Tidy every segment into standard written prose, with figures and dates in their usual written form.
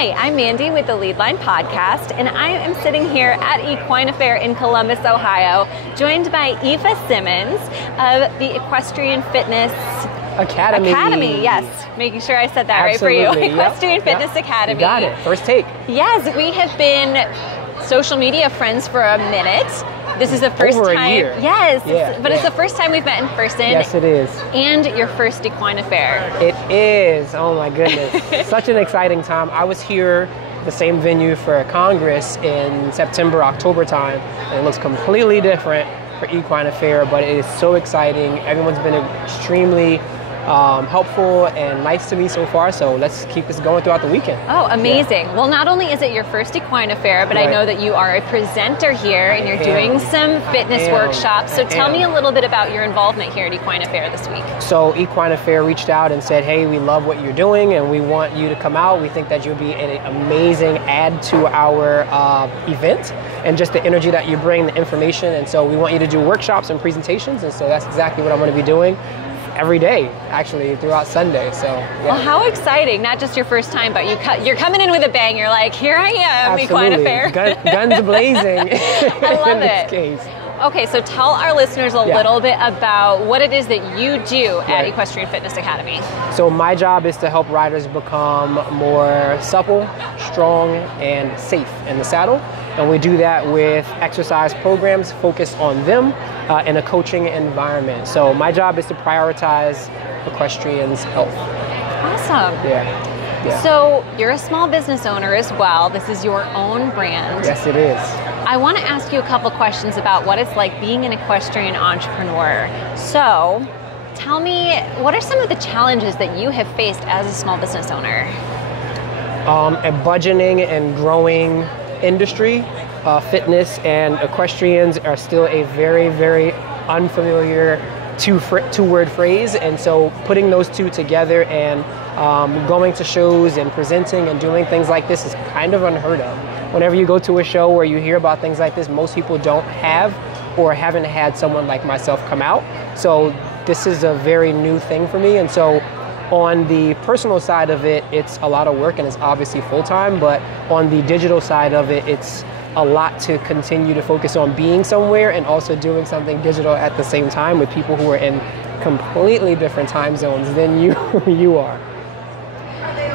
Hi, I'm Mandy with the Lead Line Podcast, and I am sitting here at Equine Affaire in Columbus, Ohio, joined by Eva Simmonds of the Equestrian Fitness Academy. Yes, making sure I said that Absolutely. Right for you. Equestrian Fitness Academy. You got it. First take. Yes, we have been social media friends for a minute. This is the first Over time. A year. Yes, but it's the first time we've met in person. Yes, it is. And your first Equine Affaire. It is. Oh my goodness. Such an exciting time. I was here, the same venue for a Congress in September, October time, and it looks completely different for Equine Affaire, but it is so exciting. Everyone's been extremely helpful and nice to me so far, so let's keep this going throughout the weekend. Oh, amazing. Yeah. Well, not only is it your first Equine Affaire, but I know that you are a presenter here and you're doing some fitness workshops. So tell me a little bit about your involvement here at Equine Affaire this week. So Equine Affaire reached out and said, hey, we love what you're doing and we want you to come out. We think that you'll be an amazing add to our event and just the energy that you bring, the information. And so we want you to do workshops and presentations. And so that's exactly what I'm going to be doing every day, actually, throughout Sunday. So, yeah. Well, how exciting! Not just your first time, but you're coming in with a bang. You're like, here I am, Equine Affaire. Guns blazing. I love it. This case. Okay, so tell our listeners a little bit about what it is that you do at Equestrian Fitness Academy. So my job is to help riders become more supple, strong, and safe in the saddle. And we do that with exercise programs focused on them in a coaching environment. So my job is to prioritize equestrians' health. Awesome. Yeah. So you're a small business owner as well. This is your own brand. Yes, it is. I want to ask you a couple questions about what it's like being an equestrian entrepreneur. So tell me, what are some of the challenges that you have faced as a small business owner? A budgeting and growing industry. Fitness and equestrians are still a very, very unfamiliar two-word phrase, and so putting those two together and going to shows and presenting and doing things like this is kind of unheard of. Whenever you go to a show where you hear about things like this, most people don't have or haven't had someone like myself come out. So this is a very new thing for me, and so on the personal side of it, it's a lot of work and it's obviously full-time, but on the digital side of it, it's a lot to continue to focus on being somewhere and also doing something digital at the same time with people who are in completely different time zones than you are.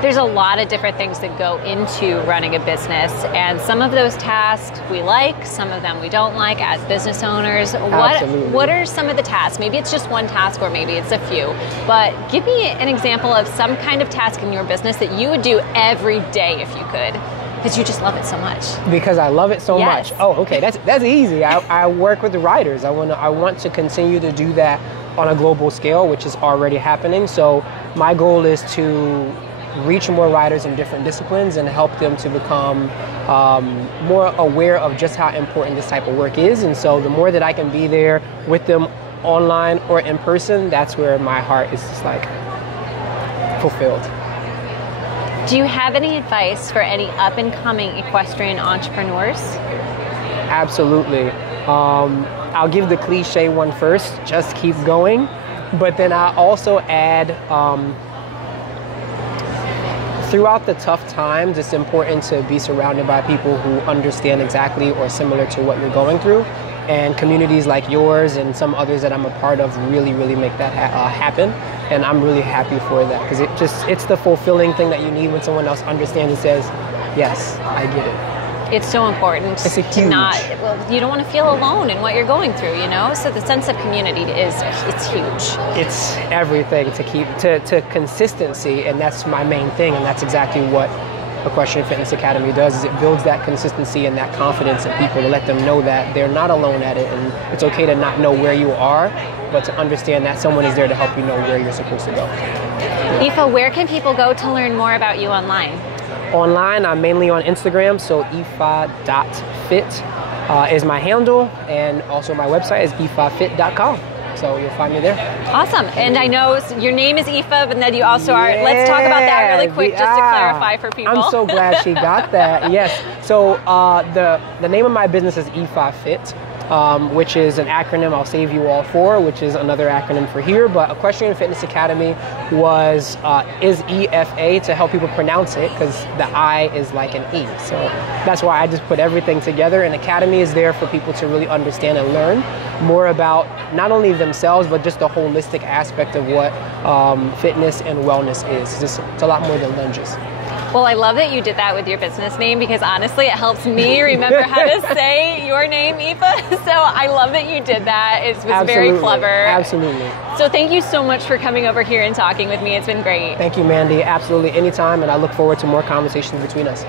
There's a lot of different things that go into running a business, and some of those tasks we like, some of them we don't like as business owners. What are some of the tasks? Maybe it's just one task or maybe it's a few, but give me an example of some kind of task in your business that you would do every day if you could. Because you just love it so much. Because I love it so much. Oh, okay, that's easy. I work with the riders. I want to continue to do that on a global scale, which is already happening. So my goal is to reach more riders in different disciplines and help them to become more aware of just how important this type of work is. And so the more that I can be there with them online or in person, that's where my heart is just like fulfilled. Do you have any advice for any up-and-coming equestrian entrepreneurs? Absolutely. I'll give the cliche one first, just keep going. But then I also add, throughout the tough times, it's important to be surrounded by people who understand exactly or similar to what you're going through. And communities like yours and some others that I'm a part of really, really make that happen. And I'm really happy for that because it's the fulfilling thing that you need when someone else understands and says, yes, I get it. It's so important it's to you don't want to feel alone in what you're going through, you know? So the sense of community it's huge. It's everything to keep to consistency, and that's my main thing, and that's exactly what Equestrian Fitness Academy does, is it builds that consistency and that confidence in people to let them know that they're not alone at it, and it's okay to not know where you are, but to understand that someone is there to help you know where you're supposed to go. Aoife, where can people go to learn more about you online? Online, I'm mainly on Instagram, so aoife.fit is my handle, and also my website is aoifefit.com. So you'll find me there. Awesome. And I know your name is Aoife, and then you also are, let's talk about that really quick just to clarify for people. I'm so glad she got that. Yes. So the name of my business is Equine Fit. which is an acronym I'll save you all for, which is another acronym for here. But Equestrian Fitness Academy is EFA to help people pronounce it, because the I is like an E. So that's why I just put everything together. And Academy is there for people to really understand and learn more about not only themselves, but just the holistic aspect of what fitness and wellness is. It's a lot more than lunges. Well, I love that you did that with your business name, because honestly, it helps me remember how to say your name, Aoife. So I love that you did that. It was very clever. Absolutely. So thank you so much for coming over here and talking with me. It's been great. Thank you, Mandy. Absolutely. Anytime. And I look forward to more conversations between us.